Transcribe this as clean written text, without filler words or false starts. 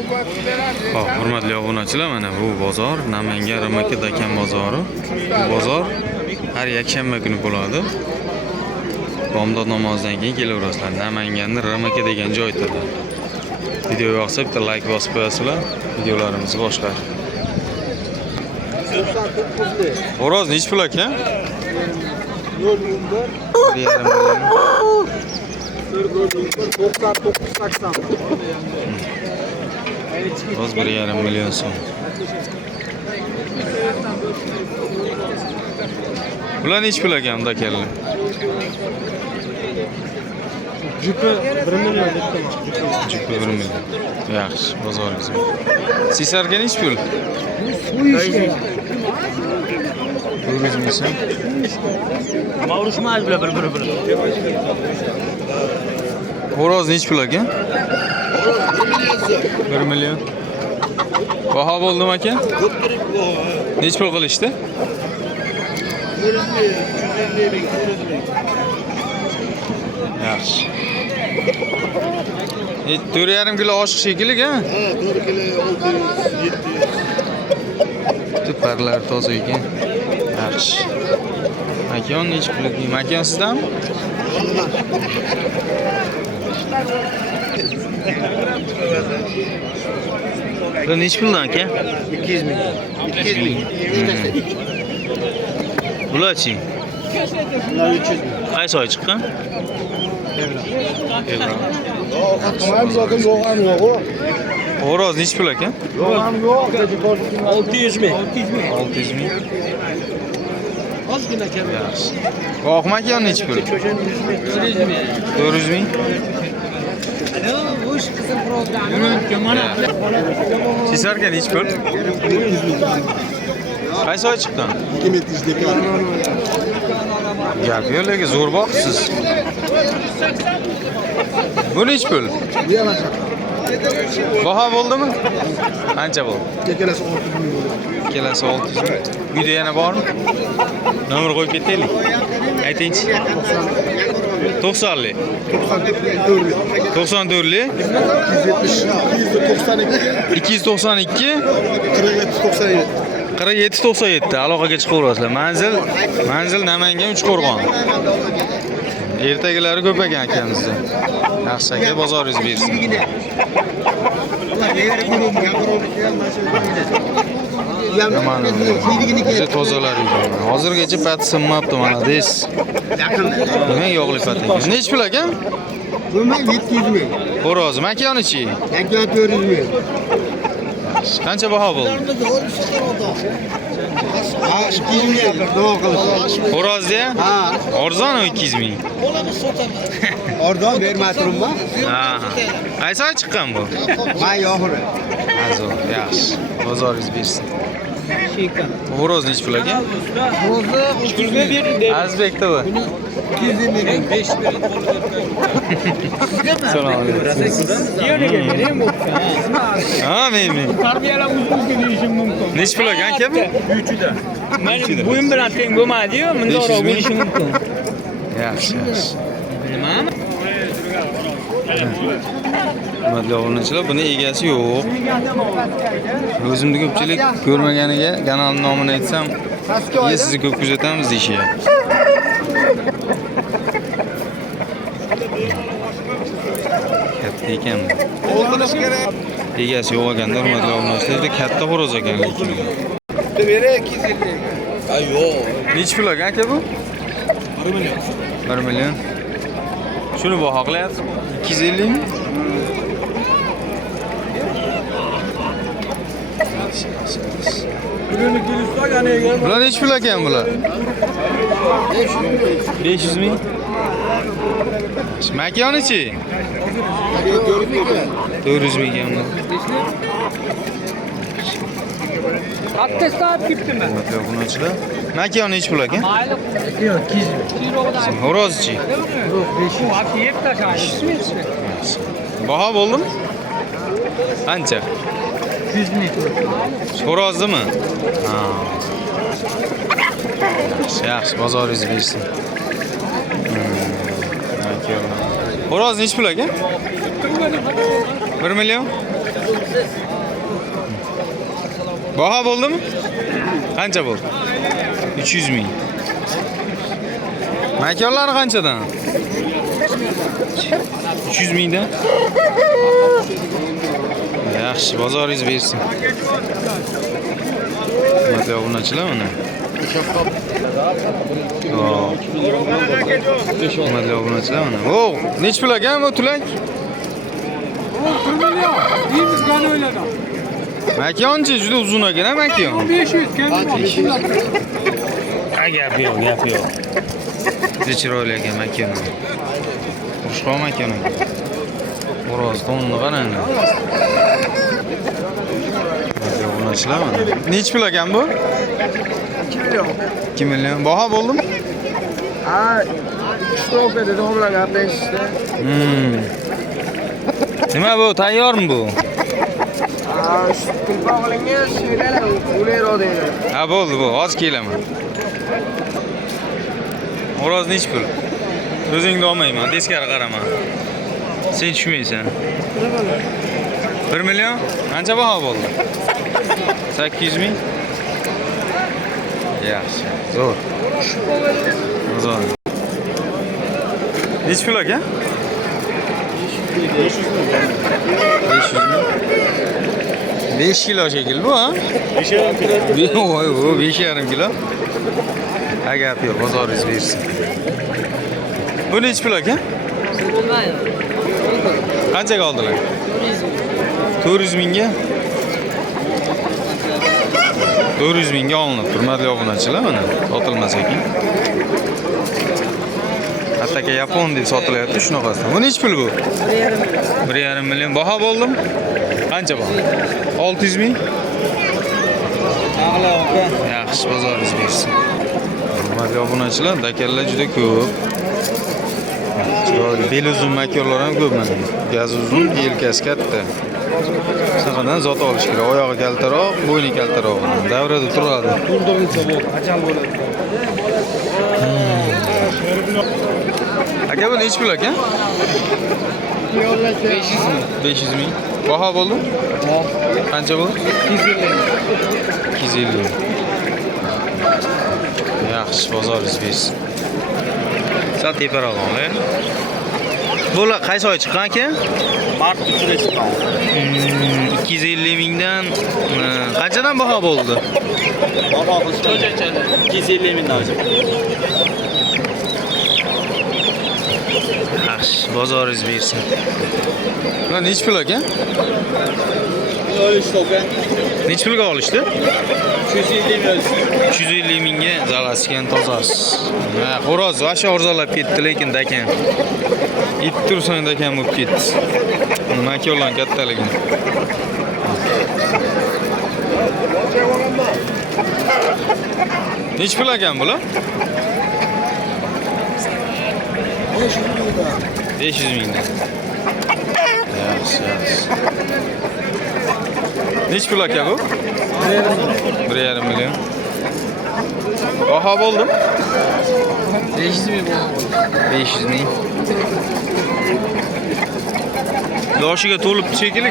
Xo'p, hurmatli obunachilar, mana bu bozor Namangan Ramaka Dakan bozori. Bu bozor har yakshanba kuni bo'ladi. Bomdod namozidan keyin kelaverasizlar. Namanganning Ramaka degan joyda. Video yoqsa bitta like bosib qo'yasizlar. Videolarimizni boshqa. Xo'roz nech pul aka? 9980. Xo'roz 1,5 million so'm. Bular nech pul aka unda keldi? Jupi 1 million debdi. Jupi 1 million. Yaxshi, bozoringiz. Sisarga nech pul? Ko'rgizmisan? Mavrushmas bilan bir-biri. Xo'roz nech pul aka? 1 million. Baho bo'ldimi aka? Nech pul qilishdi? 150 Yaxshi. 4,5 kilo oshiq shekilli-a? Ha, 4 kilo 600, 700. Tuparlar toza ekan. Yaxshi. Makon nech pul ekan? Makon sizdanmi? Bu nech puldan aka? 200 ming. 200 ming. Bularchi? Bular 300 ming. Qaysi oy chiqqan? Fevral. Qilmaymiz aka, yo'q ham yo'q. Xo'roz nech pul aka? Yo'q ham yo'q. 600 ming. 600 ming. Ozgina kam. Yaxshi. Oq makon nech pul? 400 ming. 400 ming. O'sh qizil program. Mana Sisarga nech pul? Qaysi oy chiqqan? 2 dekar. Gap yo'q, lekin zo'r boqsiz. Bu nech pul? Bu yana Baho bo'ldimi? Qancha bo'ldi? kelasi 600 ming bo'ldi. Kelasi 600 ming. Video yana bormi? Nomer qo'yib ketaylik. Aytingchi. 90lik. 94lik. 292 4797 aloqaga chiqaverasizlar. Manzil Namangan Uchqo'rg'on. Ertagalari ko'p ekan akamizda. Yaxshi aka, bozoringiz bersin. Juda tozalar ekan. Hozirgacha pat sinmabdi mana des. Nima yog'li pat ekan. Nech pul aka? Bu 700 ming. Xo'roz makonichi? Yakka 400 ming. Qancha baho bo'ldi? Ha, 200 ming duo qilsin. Xo'rozda? Ha, Arzon 200 ming. ordon bermaturibmi? Ha. Qaysi oy chiqqan bu? May oxiri. Azor, yaxshi. Bozoringiz bersin. Xo'roz nech pul aka? Ro'zi 30 ga berdi. Azbekda bu. 200 ming. 5 Salom alaykum. Yerga berem bo'pti. Ha, men. Tarbiyalab o'zimizga deyishim mumkin. Nech pul aka aka bu? 3 da. Men bo'yim bilan teng bo'lmadi-yu, bundoqroq bo'lishi mumkin. Yaxshi, yaxshi. Nimami? Hurmatli obunachilar, buni egasi yo'q. O'zimni ko'pchilik ko'rmaganiga kanal nomini aytsam, sizni ko'p kuzatamiz deyishyapti. Katta ekan. O'ldirish kerak. Egasi yo'q ekanda, hurmatli obunachilar, katta xo'roz ekan lekin. Bere 250. Ay yo'q. Nech pul aka bu? 1 million. 1 million. Shuni baho qilyapsiz? 250 mi? Bular nech pul ekan bular? 500 ming. Makonichi? 400 ming ekan bular. Attestat gittim ben. Hurmatli obunachilar. Makon nech pul ekan? Yok 200. Xo'rozchi? Yok 500. Bak yep taşıydı. Baho bo'ldimi? Qancha? 100 ming. Xo'rozdimi? Ha. Yaxshi, bozoringiz bersin. Xo'roz nech pul aka? 1 million? Baho bo'ldimi? Qancha bo'ldi? 300 ming. Makonlari qanchadan? 300 mingdan. Yaxshi, bozoringiz bersin. Hurmatli obunachilar mana. Hurmatli obunachilar mana. O, nech pul ekan bu tulak? 1 million. 100 gani o'yladim. Makonchi juda uzun ekan, ha makon. 500 keldi. Ha, gap yo'q, gap yo'q. Juda chiroyli ekan makon. Xushxon makon ekan. Xo'roz tonni qarang. Obunachilar mana. Nech pul ekan bu? 2 million. 2 million. Baho bo'ldimi? Ha, shtoka dedi ular gaplashishdi. Nima bu? Tayyormi bu? Ha, shu tilpa olingan shuylar ular deydi. Ha, bo'ldi bu. Hozir kelaman. Xo'roz nech pul? O'zingni olmayman, teskari qaraman. Sen tushmaysan. 1 million? Qancha baho bo'ldi? 800 ming. Yaxshi, zo'r. Zo'r. Nech pul aka? 500 ming. 5 kilo shekilli bu, ha? 5,5 kilo. Voy, 5,5 kilo. Ha, gap yo'q, bozoringiz bersin. Bu nech pul aka? Qanchaga oldilar? 400 mingga. 400 mingga olinib, hurmatli obunachilar mana, sotilmas ekan. Hattoki yapon deb sotilyapti shunaqasidan. Bu nech pul bu? 1,5 million. Baho bo'ldimi? Qancha baho? 600 ming. Yaxshi, bozoringiz bersin. Hurmatli obunachilar, dakallar juda ko'p. Chiroyli bel uzun makonlar ham ko'p mana. Gaz uzun, yelkasi katta. Saqadan zot olish kerak. Oyog'i kaltaroq, bo'yni kaltaroq. Davrada turadi. Ajal bo'ladi. Aka bu nech pul aka? 500 ming. Baho bo'ldi? Qancha bo'ldi? 250. Yaxshi, bozoringiz bersin. Sal teparoq oling. Bular qaysi oy chiqqan aka? Mart 3-da chiqqan. 250 mingdan qanchadan baho bo'ldi? Baho qilishgan 250 mingdan. Yaxshi, bozoringiz bersin. Bular nech pul aka? Olishdi aka. Nech pulga olishdi? 350 ming. 350 mingga zalasgan tozasi. Ha, xo'roz vasha orzalab ketdi, lekin dakan. It tursang dakan bo'lib ketdi. Makonlar kattaligi. Nech pul ekan bular? 500 mingdan. Yaxshi, yaxshi. Nech pul aka bu? 1,5 million. Baho bo'ldimi? 500 ming bo'ldi. 500 ming. Yoshiga to'libdi shekilli,